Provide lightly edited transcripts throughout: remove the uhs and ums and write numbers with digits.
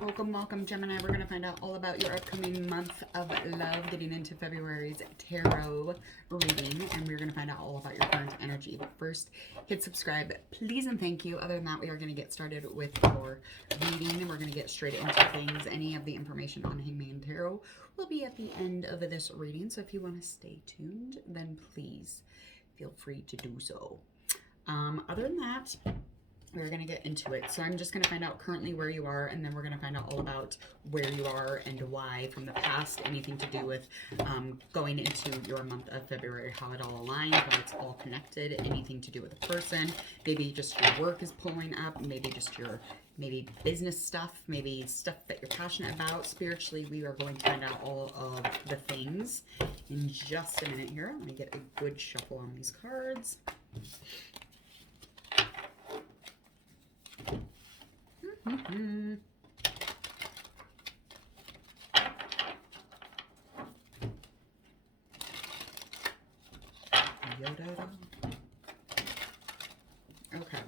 Welcome, welcome, Gemini. We're going to find out all about your upcoming month of love, getting into February's tarot reading, and we're going to find out all about your current energy. But first, hit subscribe, please, and thank you. Other than that, we are going to get started with your reading, and we're going to get straight into things. Any of the information on Hangman Tarot will be at the end of this reading, so if you want to stay tuned, then please feel free to do so. Other than that, we're going to get into it. So I'm just going to find out currently where you are, and then we're going to find out all about where you are and why from the past, anything to do with going into your month of February, how it all aligns, how it's all connected, anything to do with a person, maybe just your work is pulling up, maybe just your business stuff, maybe stuff that you're passionate about. Spiritually, we are going to find out all of the things in just a minute here. Let me get a good shuffle on these cards. Okay.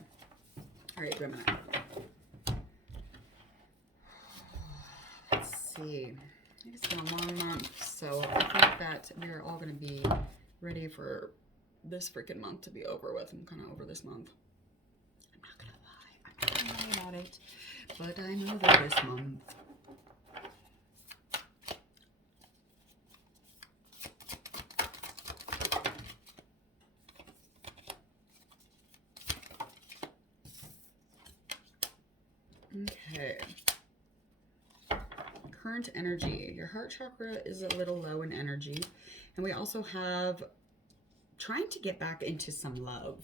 All right, Gemini. Let's see. It's been a long month, so I think that we are all going to be ready for this freaking month to be over with. I'm kind of over this month. I'm not going to lie about it, but I'm over this month. Okay. Current energy. Your heart chakra is a little low in energy, and we also have trying to get back into some love.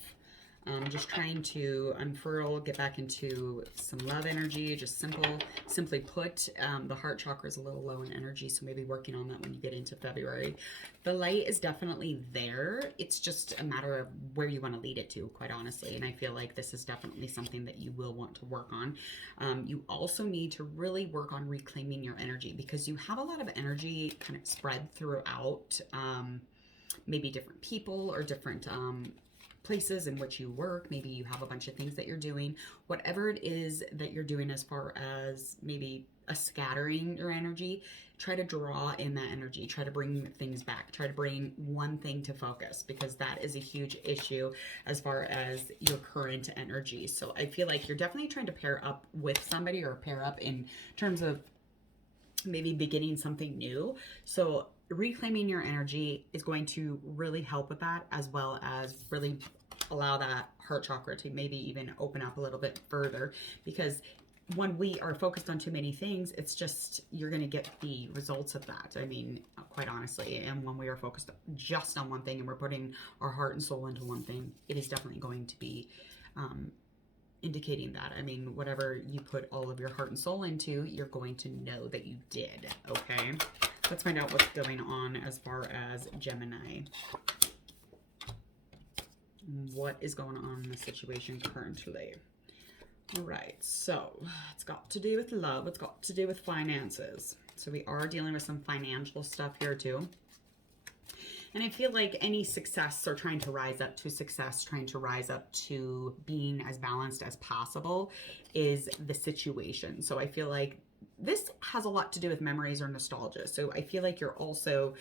Just trying to unfurl, get back into some love energy. Just simply put, the heart chakra is a little low in energy, so maybe working on that when you get into February. The light is definitely there. It's just a matter of where you want to lead it to, quite honestly. And I feel like this is definitely something that you will want to work on. You also need to really work on reclaiming your energy, because you have a lot of energy kind of spread throughout maybe different people or different places in which you work. Maybe you have a bunch of things that you're doing. Whatever it is that you're doing, as far as maybe scattering your energy, try to draw in that energy. Try to bring things back. Try to bring one thing to focus, because that is a huge issue as far as your current energy. So I feel like you're definitely trying to pair up with somebody, or pair up in terms of maybe beginning something new. So reclaiming your energy is going to really help with that, as well as really allow that heart chakra to maybe even open up a little bit further, because when we are focused on too many things, it's just, you're going to get the results of that. I mean, quite honestly, and when we are focused just on one thing and we're putting our heart and soul into one thing, it is definitely going to be indicating that. I mean, whatever you put all of your heart and soul into, you're going to know that you did. Okay, let's find out what's going on as far as Gemini. What is going on in the situation currently? All right, so it's got to do with love. It's got to do with finances. So we are dealing with some financial stuff here too. And I feel like any success, or trying to rise up to success, trying to rise up to being as balanced as possible, is the situation. So I feel like this has a lot to do with memories or nostalgia. So I feel like you're also,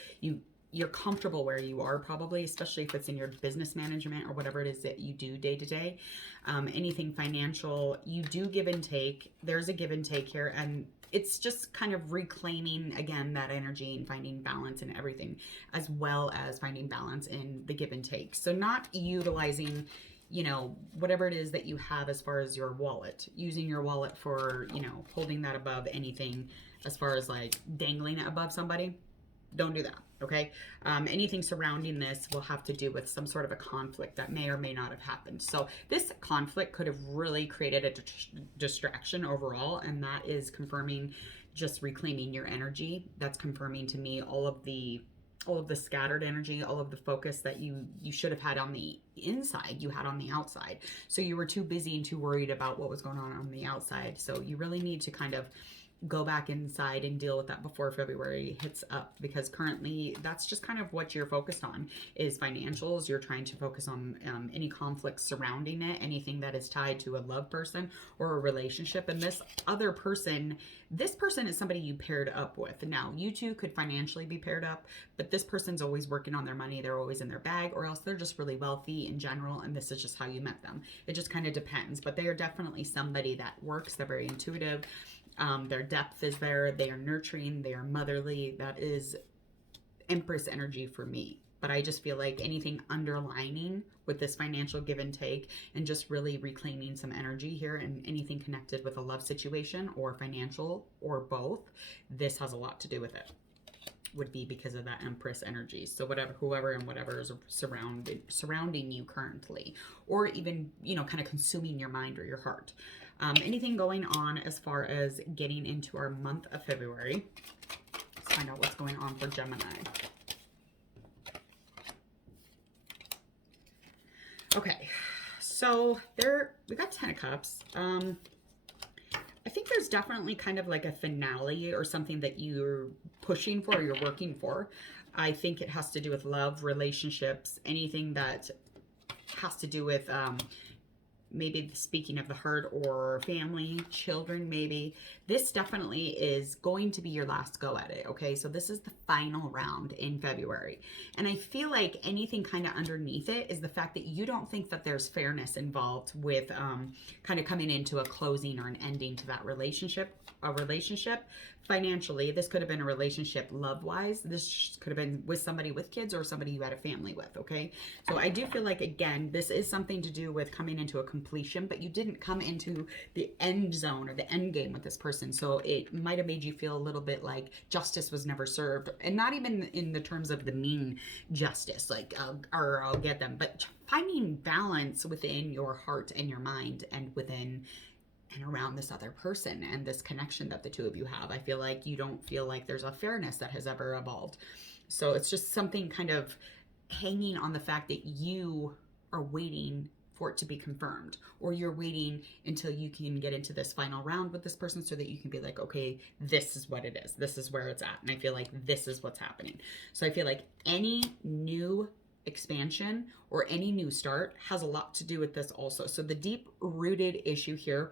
you're comfortable where you are, probably, especially if it's in your business management or whatever it is that you do day to day. Anything financial, you do give and take. There's a give and take here, and it's just kind of reclaiming again that energy and finding balance in everything, as well as finding balance in the give and take. So not utilizing, you know, whatever it is that you have as far as your wallet, using your wallet for, you know, holding that above anything as far as like dangling it above somebody. Don't do that. Okay. Anything surrounding this will have to do with some sort of a conflict that may or may not have happened. So this conflict could have really created a distraction overall, and that is confirming just reclaiming your energy. That's confirming to me all of the scattered energy, all of the focus that you should have had on the inside, you had on the outside. So you were too busy and too worried about what was going on the outside. So you really need to kind of go back inside and deal with that before February hits up, because currently that's just kind of what you're focused on is financials. You're trying to focus on any conflicts surrounding it, anything that is tied to a love person or a relationship. And this person is somebody you paired up with. Now, you two could financially be paired up, but this person's always working on their money. They're always in their bag, or else they're just really wealthy in general, and this is just how you met them. It just kind of depends, but they are definitely somebody that works. They're very intuitive. Their depth is there. They are nurturing. They are motherly. That is Empress energy for me. But I just feel like anything underlining with this financial give and take and just really reclaiming some energy here, and anything connected with a love situation or financial or both, this has a lot to do with it. Would be because of that Empress energy. So whoever and whatever is surrounding you currently, or even, kind of consuming your mind or your heart. Anything going on as far as getting into our month of February. Let's find out what's going on for Gemini. Okay, so we got 10 of Cups. I think there's definitely kind of like a finale or something that you're pushing for or you're working for. I think it has to do with love, relationships, anything that has to do with maybe speaking of the heart or family, children maybe. This definitely is going to be your last go at it, okay? So this is the final round in February. And I feel like anything kind of underneath it is the fact that you don't think that there's fairness involved with kind of coming into a closing or an ending to that relationship. A relationship financially, this could have been a relationship love-wise. This could have been with somebody with kids or somebody you had a family with, okay? So I do feel like, again, this is something to do with coming into a completion, but you didn't come into the end zone or the end game with this person. So it might have made you feel a little bit like justice was never served, and not even in the terms of the mean justice, like, I'll get them, but finding balance within your heart and your mind and within and around this other person and this connection that the two of you have. I feel like you don't feel like there's a fairness that has ever evolved. So it's just something kind of hanging on the fact that you are waiting for it to be confirmed, or you're waiting until you can get into this final round with this person so that you can be like, okay, this is what it is. This is where it's at. And I feel like this is what's happening. So I feel like any new expansion or any new start has a lot to do with this also. So the deep rooted issue here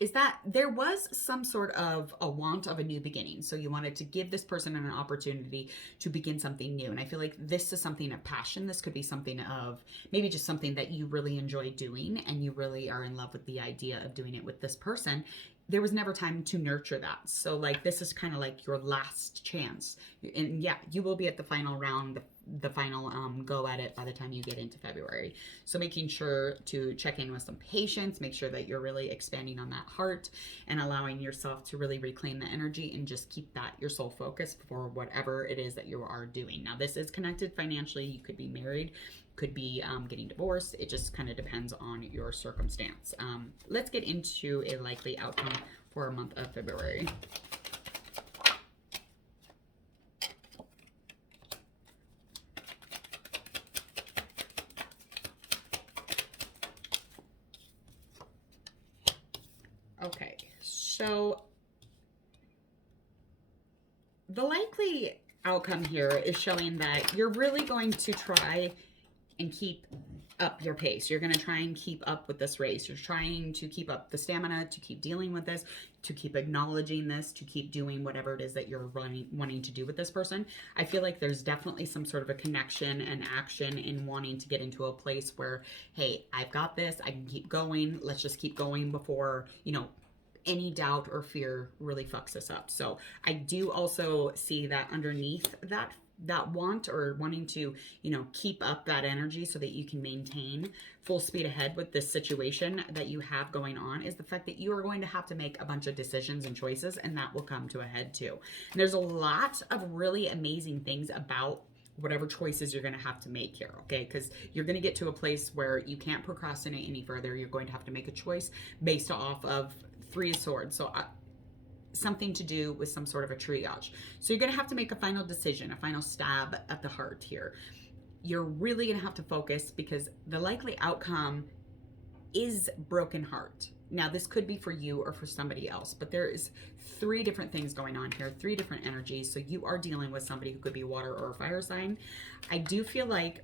is that there was some sort of a want of a new beginning. So you wanted to give this person an opportunity to begin something new. And I feel like this is something of passion. This could be something of maybe just something that you really enjoy doing and you really are in love with the idea of doing it with this person. There was never time to nurture that. So like, this is kind of like your last chance. And yeah, you will be at the final round, the final go at it by the time you get into February. So making sure to check in with some patience, make sure that you're really expanding on that heart and allowing yourself to really reclaim the energy and just keep that your sole focus for whatever it is that you are doing. Now, this is connected financially. You could be married, could be getting divorced. It just kind of depends on your circumstance. Let's get into a likely outcome for a month of February. Okay, so the likely outcome here is showing that you're really going to try and keep up your pace. You're going to try and keep up with this race. You're trying to keep up the stamina, to keep dealing with this, to keep acknowledging this, to keep doing whatever it is that you're wanting to do with this person. I feel like there's definitely some sort of a connection and action in wanting to get into a place where, hey, I've got this. I can keep going. Let's just keep going before, any doubt or fear really fucks us up. So I do also see that underneath that want or wanting to, keep up that energy so that you can maintain full speed ahead with this situation that you have going on, is the fact that you are going to have to make a bunch of decisions and choices, and that will come to a head too. And there's a lot of really amazing things about whatever choices you're going to have to make here, okay? Because you're going to get to a place where you can't procrastinate any further. You're going to have to make a choice based off of Three of Swords. So something to do with some sort of a triage. So you're going to have to make a final decision, a final stab at the heart here. You're really going to have to focus, because the likely outcome is broken heart. Now, this could be for you or for somebody else, but there is 3 different things going on here, 3 different energies. So you are dealing with somebody who could be water or a fire sign. I do feel like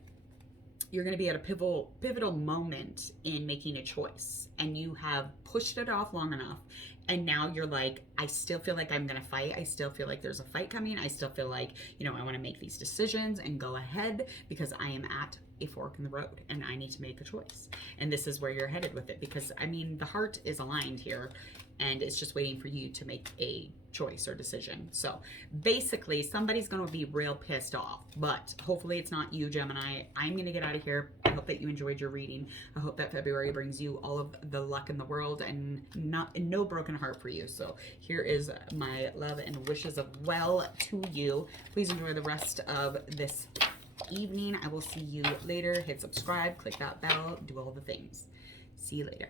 you're going to be at a pivotal moment in making a choice, and you have pushed it off long enough, and now you're like, I still feel like I'm going to fight. I still feel like there's a fight coming. I still feel like, I want to make these decisions and go ahead because I am at a fork in the road and I need to make a choice. And this is where you're headed with it, because I mean, the heart is aligned here and it's just waiting for you to make a choice or decision. So basically, somebody's going to be real pissed off, but hopefully it's not you, Gemini. I'm going to get out of here. I hope that you enjoyed your reading. I hope that February brings you all of the luck in the world and no broken heart for you. So here is my love and wishes of well to you. Please enjoy the rest of this evening. I will see you later. Hit subscribe, click that bell, do all the things. See you later.